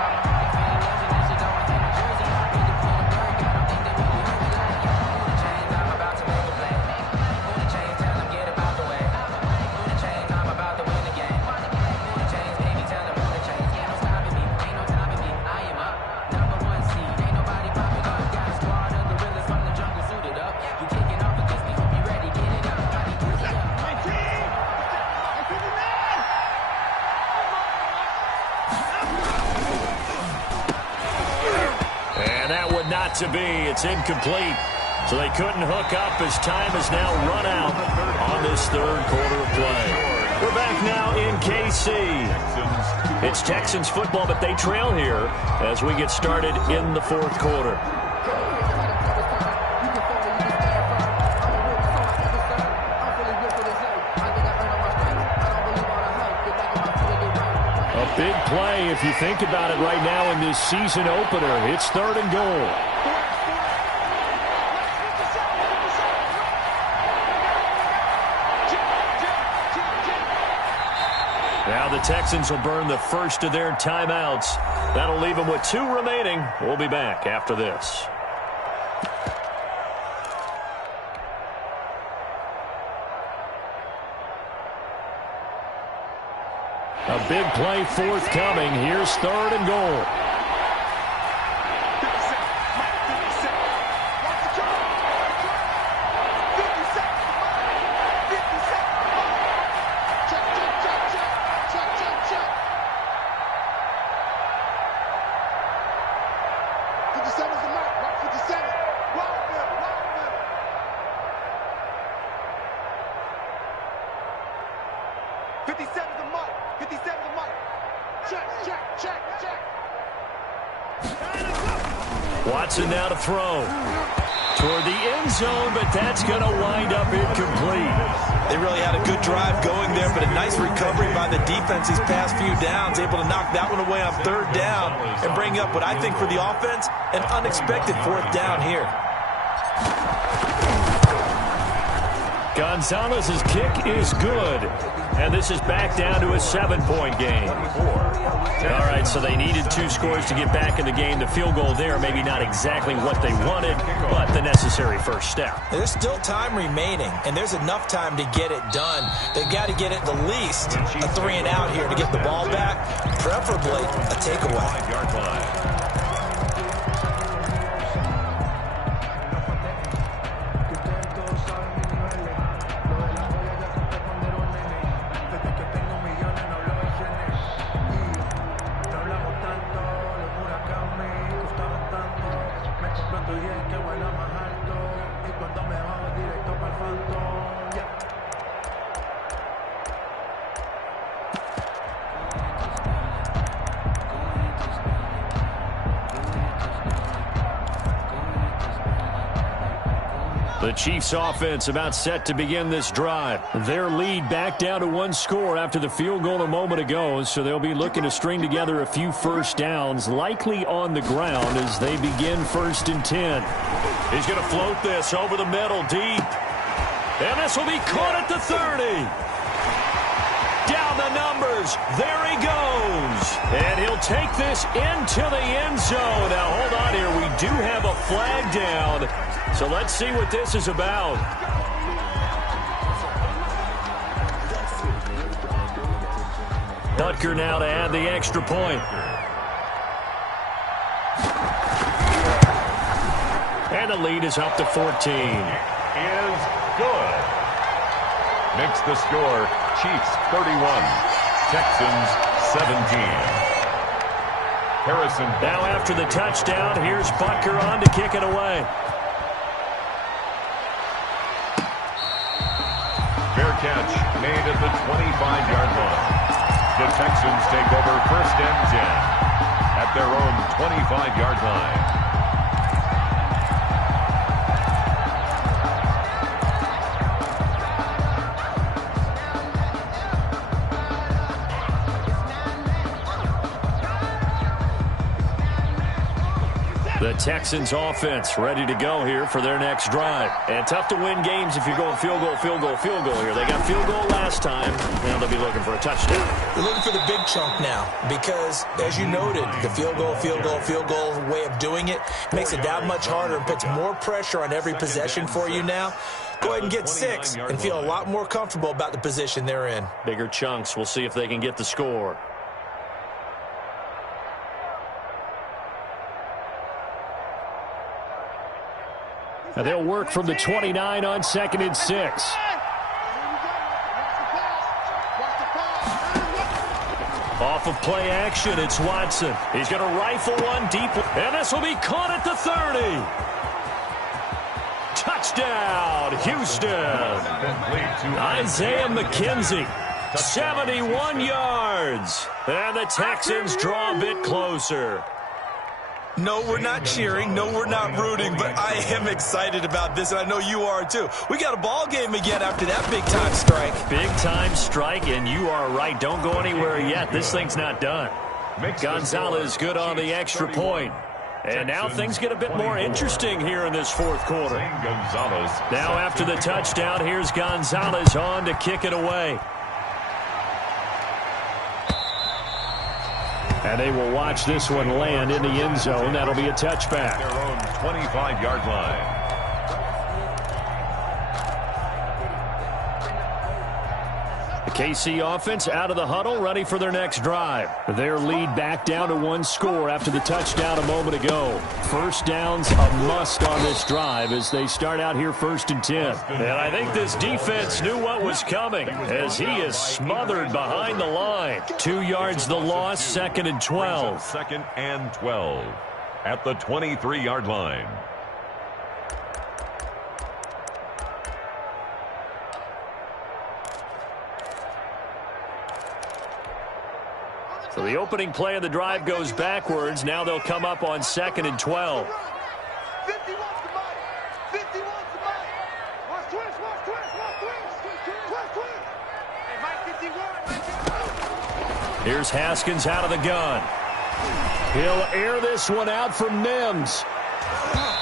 To be. It's incomplete. So they couldn't hook up as time has now run out on this 3rd quarter of play. We're back now in KC. It's Texans football, but they trail here as we get started in the 4th quarter. A big play if you think about it right now in this season opener. It's 3rd and goal. Now the Texans will burn the first of their timeouts. That'll leave them with 2 remaining. We'll be back after this. A big play forthcoming. Here's 3rd and goal. Watson now to throw toward the end zone, but that's going to wind up incomplete. They really had a good drive going there, but a nice recovery by the defense these past few downs, able to knock that one away on 3rd down and bring up what I think for the offense, an unexpected 4th down here. Gonzalez's kick is good, and this is back down to a 7-point game. All right, so they needed 2 scores to get back in the game. The field goal there, maybe not exactly what they wanted, but the necessary first step. There's still time remaining, and there's enough time to get it done. They've got to get it the least a 3 and out here to get the ball back, preferably a takeaway. The Chiefs offense about set to begin this drive. Their lead back down to 1 score after the field goal a moment ago, so they'll be looking to string together a few first downs, likely on the ground as they begin 1st and 10. He's going to float this over the middle deep. And this will be caught at the 30. Down the numbers. There he goes. And he'll take this into the end zone. Now, hold on here. We do have a flag down. So let's see what this is about. Butker now to add the extra point. And the lead is up to 14. Is good. Makes the score Chiefs 31, Texans 17. Harrison. Now after the touchdown, here's Butker on to kick it away. Fair catch made at the 25-yard line. The Texans take over 1st and 10 at their own 25-yard line. The The Texans offense ready to go here for their next drive. And tough to win games if you're going field goal, field goal, field goal here. They got field goal last time. Now they'll be looking for a touchdown. They're looking for the big chunk now because, as you noted, the field goal way of doing it makes it that much harder and puts more pressure on every possession for you now. Go ahead and get 6 and feel a lot more comfortable about the position they're in. Bigger chunks. We'll see if they can get the score. And they'll work from the 29 on 2nd and 6. Off of play action, it's Watson. He's going to rifle one deep, and this will be caught at the 30. Touchdown, Houston. Isaiah McKenzie, 71 yards. And the Texans draw a bit closer. No, we're not cheering. No, we're not rooting, but I am excited about this, and I know you are too. We got a ball game again after that big-time strike. Big-time strike, and you are right. Don't go anywhere yet. This thing's not done. Gonzalez good on the extra point. And now things get a bit more interesting here in this 4th quarter. Now after the touchdown, here's Gonzalez on to kick it away. And they will watch this one land in the end zone. That'll be a touchback. Their own 25-yard line. The KC offense out of the huddle, ready for their next drive. Their lead back down to 1 score after the touchdown a moment ago. First down's a must on this drive as they start out here 1st and 10. And I think this defense knew what was coming as he is smothered behind the line. 2 yards the loss, 2nd and 12. 2nd and 12 at the 23-yard line. So the opening play of the drive goes backwards. Now they'll come up on 2nd and 12. 50 wants the money. 50 wants the money. Watch twist. Hey, Mike 51. Here's Haskins out of the gun. He'll air this one out from Mims.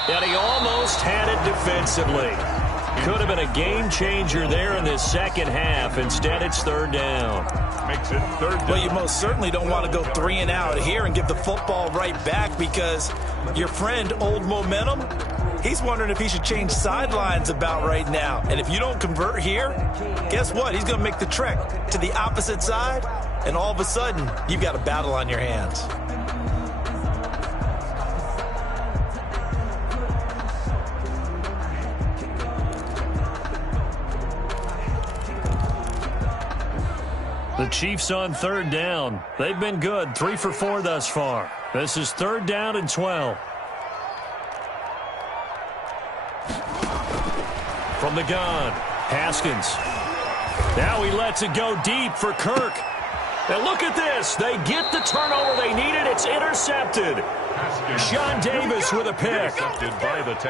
And he almost had it defensively. Could have been a game changer there in this 2nd half. Instead, it's 3rd down. Makes it 3rd down. Well, you most certainly don't want to go 3 and out here and give the football right back because your friend, Old Momentum, he's wondering if he should change sidelines about right now. And if you don't convert here, guess what? He's going to make the trek to the opposite side, and all of a sudden, you've got a battle on your hands. The Chiefs on 3rd down. They've been good, 3 for 4 thus far. This is 3rd down and 12. From the gun, Haskins. Now he lets it go deep for Kirk. And look at this. They get the turnover they needed. It's intercepted. Sean Davis with a pick.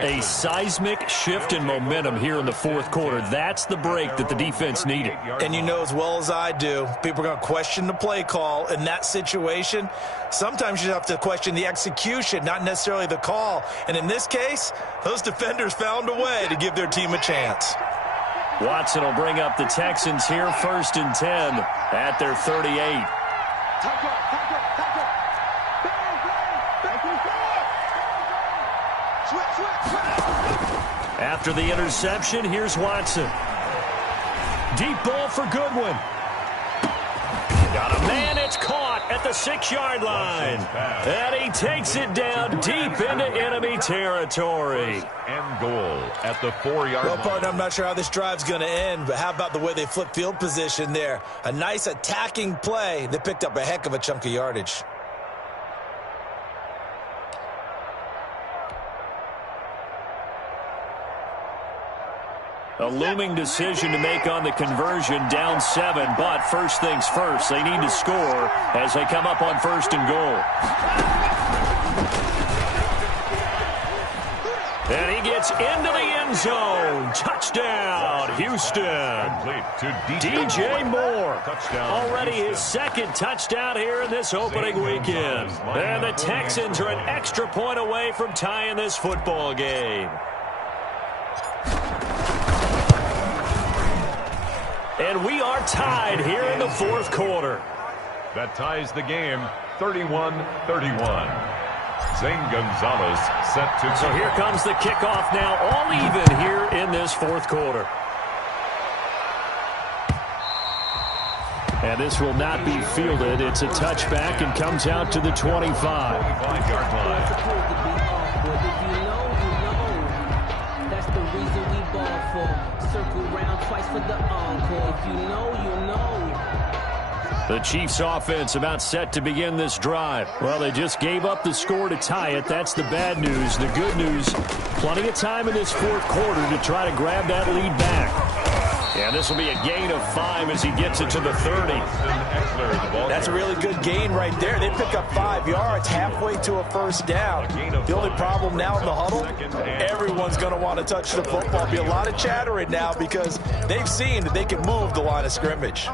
A seismic shift in momentum here in the 4th quarter. That's the break that the defense needed. And you know as well as I do, people are going to question the play call in that situation. Sometimes you have to question the execution, not necessarily the call. And in this case, those defenders found a way to give their team a chance. Watson will bring up the Texans here 1st and 10 at their 38. After the interception, here's Watson. Deep ball for Goodwin. Got a man, it's caught at the 6-yard line. And he takes it down deep into enemy territory. And goal at the 4-yard line. Well, partner, I'm not sure how this drive's going to end, but how about the way they flip field position there? A nice attacking play that picked up a heck of a chunk of yardage. A looming decision to make on the conversion, down 7, but first things first, they need to score as they come up on 1st and goal. And he gets into the end zone. Touchdown, Houston. DJ Moore. Already his second touchdown here in this opening weekend. And the Texans are an extra point away from tying this football game. And we are tied here in the fourth quarter. That ties the game 31-31. Zane Gonzalez set to... So here comes the kickoff now, all even here in this fourth quarter. And this will not be fielded. It's a touchback and comes out to the 25. 25-yard line. That's the reason we ball for. Circle round twice for the encore. If you know, you know. The Chiefs offense about set to begin this drive. Well, they just gave up the score to tie it. That's the bad news. The good news, plenty of time in this fourth quarter to try to grab that lead back. And this will be a gain of 5 as he gets it to the 30. That's a really good gain right there. They pick up 5 yards halfway to a first down. The only problem now in the huddle, everyone's going to want to touch the football. Be a lot of chattering now because they've seen that they can move the line of scrimmage.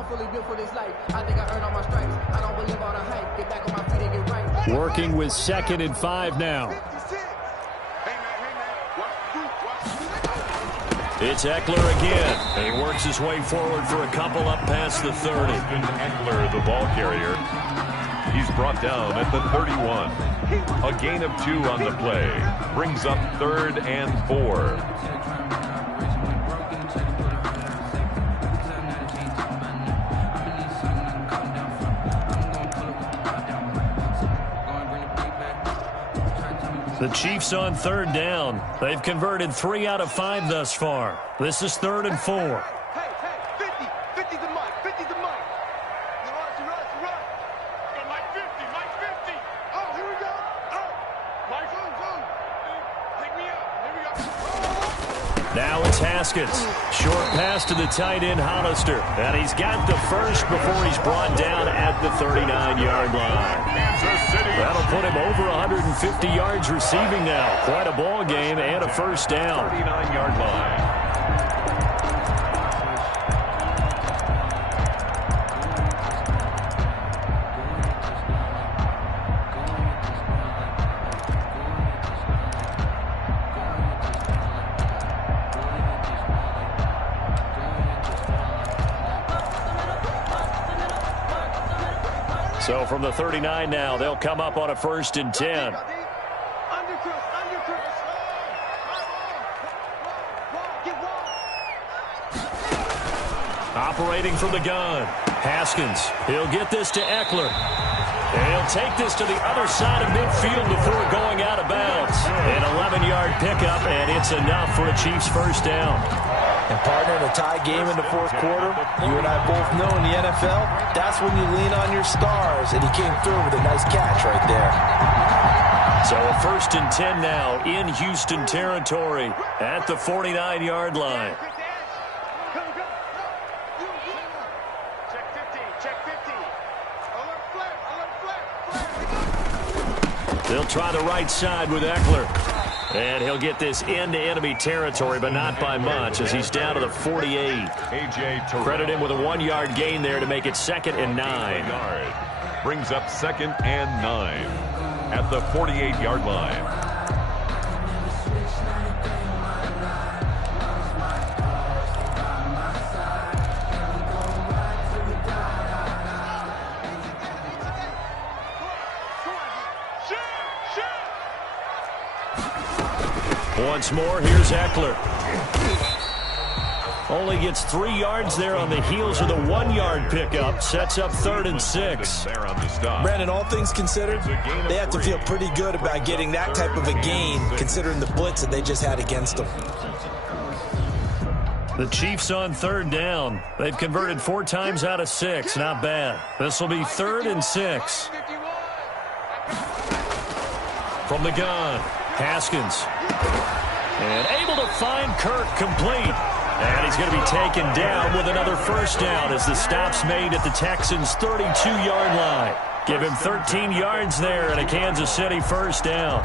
Working with 2nd and 5 now. It's Eckler again. He works his way forward for a couple up past the 30. Eckler, the ball carrier. He's brought down at the 31. A gain of 2 on the play. Brings up 3rd and 4. The Chiefs on 3rd down. They've converted 3 out of 5 thus far. This is 3rd and 4. Hey, 50. 50's the mic. 50's the mic. Run. Mike 50. Oh, here we go. Oh, Mike, zoom. Take me out. Here we go. Now it's Haskins. Short pass to the tight end, Hollister. And he's got the first before he's brought down at the 39-yard line. That'll put him over 150 yards receiving now. Quite a ball game and a first down. 39-yard line. So from the 39 now, they'll come up on a 1st and 10. Operating from the gun, Haskins. He'll get this to Eckler. And he'll take this to the other side of midfield before going out of bounds. An 11-yard pickup, and it's enough for a Chiefs first down. And partner, in a tie game in the fourth quarter, you and I both know in the NFL, that's when you lean on your stars, and he came through with a nice catch right there. So a 1st and 10 now in Houston territory at the 49-yard line. They'll try the right side with Eckler. And he'll get this into enemy territory, but not by much, as he's down to the 48. Credit him with a 1-yard gain there to make it 2nd and 9. Brings up 2nd and 9 at the 48-yard line. Once more, here's Eckler. Only gets 3 yards there on the heels of the 1-yard pickup. Sets up 3rd and 6. Brandon, all things considered, they have to feel pretty good about getting that type of a gain, considering the blitz that they just had against them. The Chiefs on 3rd down. They've converted 4 times out of 6. Not bad. This will be 3rd and 6. From the gun, Haskins. And able to find Kirk complete. And he's going to be taken down with another first down as the stop's made at the Texans' 32-yard line. Give him 13 yards there and a Kansas City first down.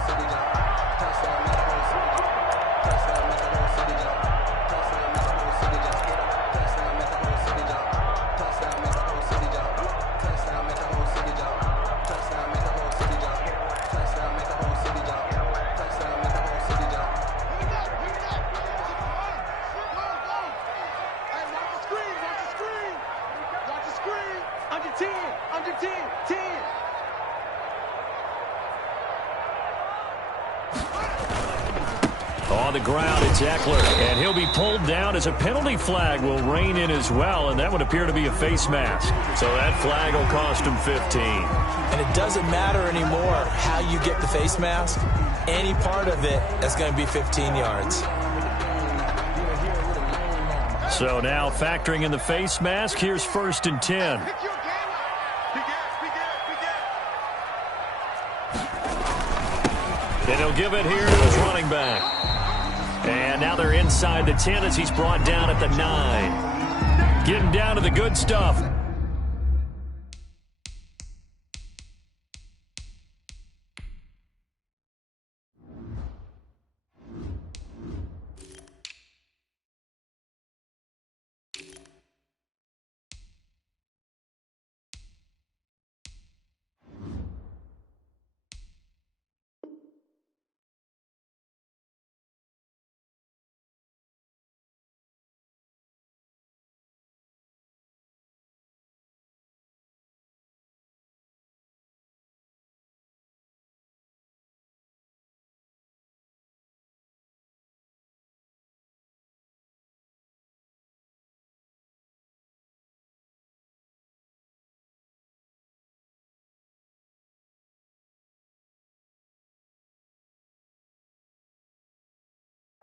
on the ground, it's Eckler. And he'll be pulled down as a penalty flag will rein in as well, and that would appear to be a face mask. So that flag will cost him 15. And it doesn't matter anymore how you get the face mask. Any part of it is going to be 15 yards. So now factoring in the face mask, here's 1st and 10. And he'll give it here to his running back. And now they're inside the 10 as he's brought down at the 9. Getting down to the good stuff.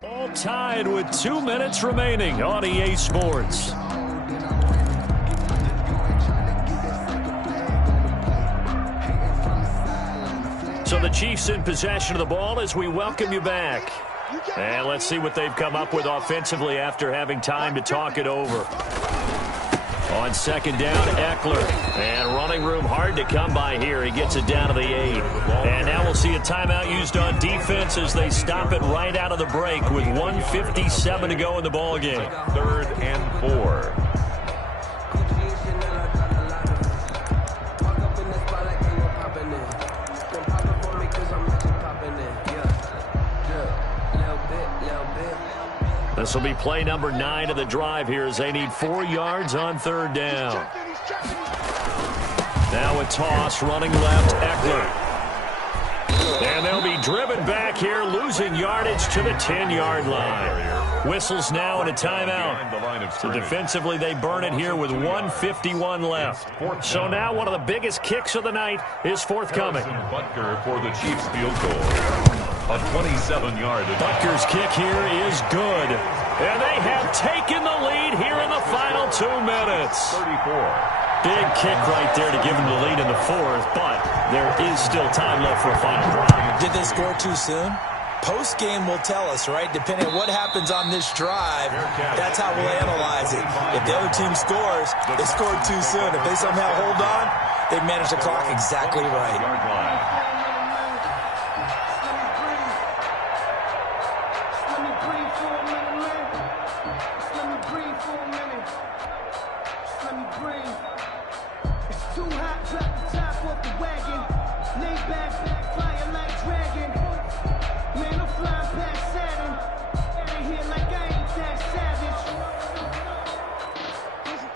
All tied with 2 minutes remaining on EA Sports. So the Chiefs in possession of the ball as we welcome you back. And let's see what they've come up with offensively after having time to talk it over. On 2nd down, Eckler. And running room hard to come by here. He gets it down to the 8. And now we'll see a timeout used on defense as they stop it right out of the break with 1:57 to go in the ballgame. 3rd and 4. This will be play number 9 of the drive here as they need 4 yards on 3rd down. Now a toss running left, Eckler. And they'll be driven back here, losing yardage to the 10-yard line. Whistles now and a timeout. So defensively they burn it here with 1:51 left. So now one of the biggest kicks of the night is forthcoming. Butker for the Chiefs field goal. A 27-yard. Butker's kick here is good. And they have taken the lead here in the final 2 minutes. 34. Big kick right there to give them the lead in the 4th, but there is still time left for a final drive. Did they score too soon? Post-game will tell us, right? Depending on what happens on this drive, that's how we'll analyze it. If the other team scores, they scored too soon. If they somehow hold on, they manage the clock exactly right.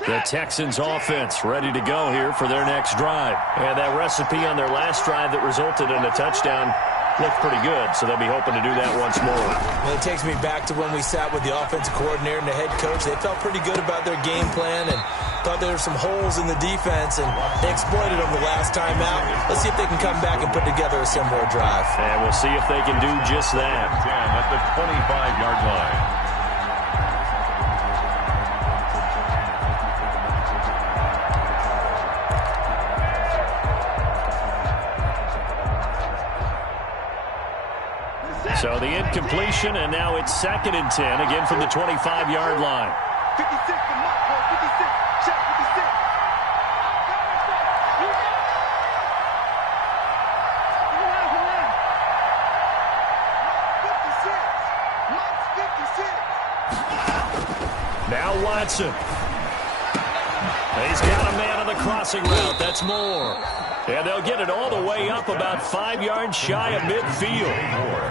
The Texans offense ready to go here for their next drive. And that recipe on their last drive that resulted in a touchdown looked pretty good, so they'll be hoping to do that once more. Well, it takes me back to when we sat with the offensive coordinator and the head coach. They felt pretty good about their game plan and thought there were some holes in the defense, and they exploited them the last time out. Let's see if they can come back and put together a similar drive. And we'll see if they can do just that. 10 at the 25-yard line. So the incompletion, and now it's 2nd and 10, again from the 25-yard line. 56 to Mark, 56. Shot 56. 56. Now Watson. He's got a man on the crossing route. That's Moore. And they'll get it all the way up about 5 yards shy of midfield.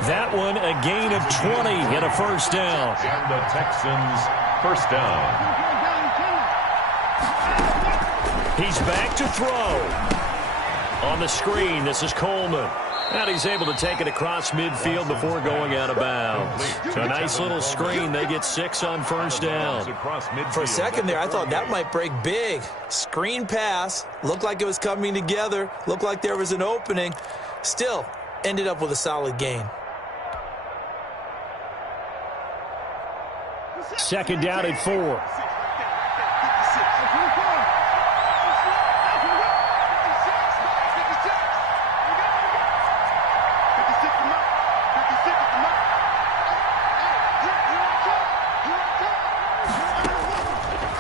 That one a gain of 20 and a 1st down. And the Texans first down. He's back to throw. On the screen, this is Coleman. And he's able to take it across midfield before going out of bounds. A nice little screen. They get 6 on first down. For a second there, I thought that might break big. Screen pass. Looked like it was coming together. Looked like there was an opening. Still, ended up with a solid gain. Second down at 4.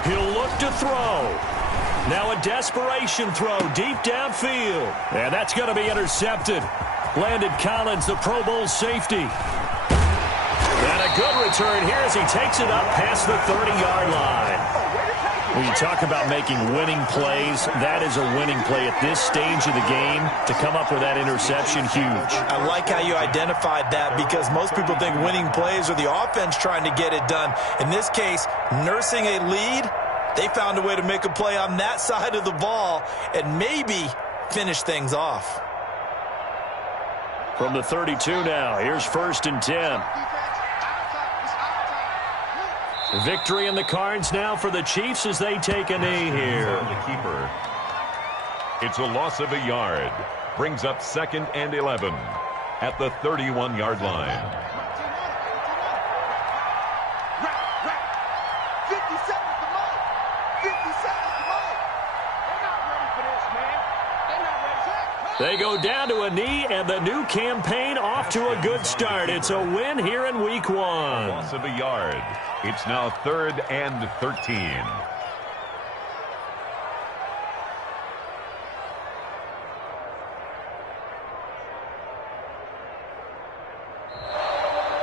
He'll look to throw. Now a desperation throw deep downfield. And that's going to be intercepted. Landon Collins, the Pro Bowl safety. And a good return here as he takes it up past the 30-yard line. When you talk about making winning plays, that is a winning play at this stage of the game. To come up with that interception, huge. I like how you identified that because most people think winning plays are the offense trying to get it done. In this case, nursing a lead, they found a way to make a play on that side of the ball and maybe finish things off. From the 32 now, here's 1st and 10. Victory in the cards now for the Chiefs as they take a knee here. The keeper. It's a loss of a yard. Brings up 2nd and 11 at the 31-yard line. 50 seconds to Mike. 50 seconds to Mike. They're not ready for this, man. They're not ready. They go down to a knee, and the new campaign off to a good start. It's a win here in Week 1. Loss of a yard. It's now 3rd and 13.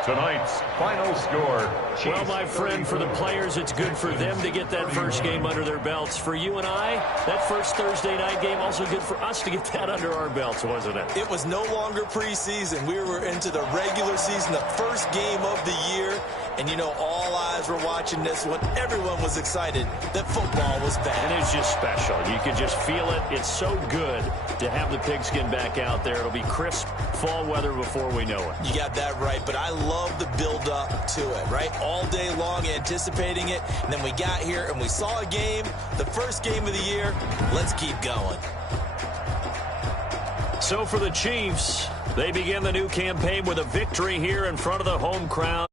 Tonight's final score. Well, my friend, for the players, it's good for them to get that first game under their belts. For you and I, that first Thursday night game, also good for us to get that under our belts, wasn't it? It was no longer preseason. We were into the regular season, the first game of the year. And, you know, all eyes were watching this one. Everyone was excited that football was back. And it's just special. You can just feel it. It's so good to have the pigskin back out there. It'll be crisp fall weather before we know it. You got that right, but I love the build-up to it, right? All day long anticipating it, and then we got here and we saw a game, the first game of the year. Let's keep going. So for the Chiefs, they begin the new campaign with a victory here in front of the home crowd.